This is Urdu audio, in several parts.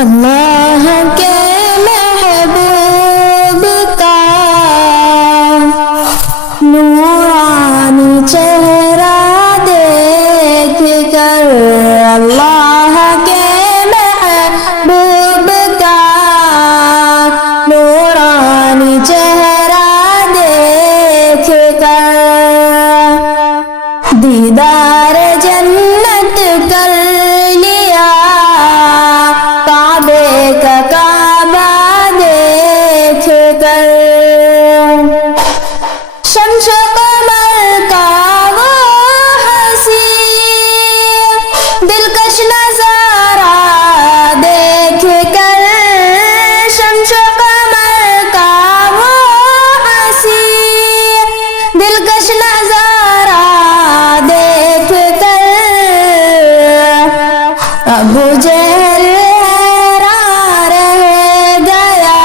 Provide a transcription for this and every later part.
اللہ کے محبوب کا نورانی چہرہ دیکھ کر، اللہ کے محبوب کا نورانی چہرہ دیکھ کر دیدار جنت کر لیا، کعبے کا کعبہ دیکھ کر، شمس و قمر کا وہ حسین دلکش نظارہ دیکھ کر، شمس و قمر کا وہ حسین دلکش نظارہ دیکھ کر، ابو جہل حیران رہ گیا،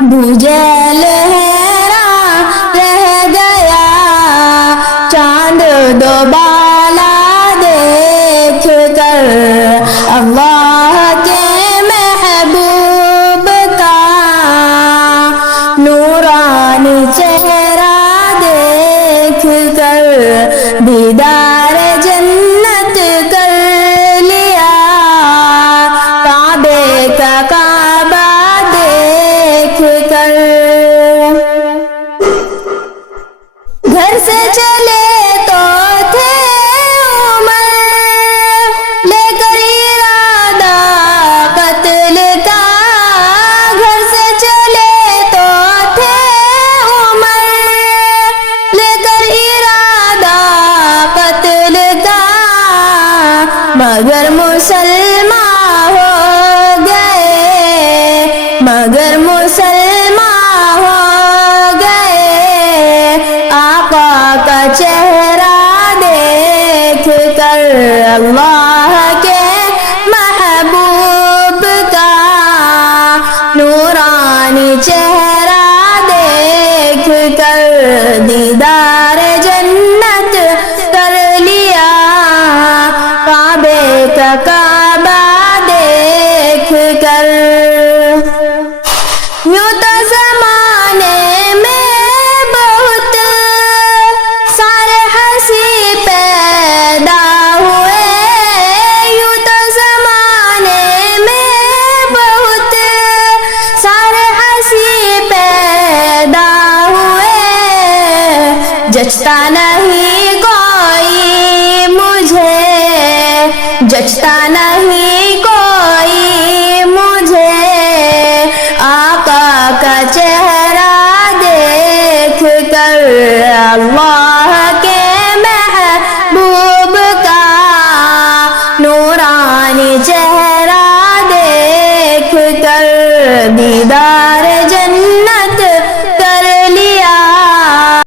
ابو جہل حیران رہ گیا، چاند دو بالا دیکھ کر، اللہ کے محبوب کا نورانی چہرہ دیکھ کر، دیدار جنت کر لیا، کعبے کا کعبہ دیکھ کر، گھر سے چلے تو تھے عمر لے کر ارادہ قتل کا، گھر سے چلے تو تھے عمر لے کر ارادہ قتل کا، مگر مسلمان ہو گئے، مگر مسلمان ہو گئے، آقا کا چہرہ دیکھ کر، اللہ کے محبوب کا نورانی چہرہ دیکھ کر، دیدار جنت کر لیا، کعبے کا کعبہ دیکھ کر، یوں تو زمانے میں بہت سارے ہنسی پیدا ہوئے، یوں تو زمانے میں بہت سارے ہنسی پیدا ہوئے، جچتا نہیں کوئی مجھے، جچتا نہیں کوئی مجھے، آقا کا چہرہ دیکھ کر، اللہ کے محبوب کا نورانی چہرہ دیکھ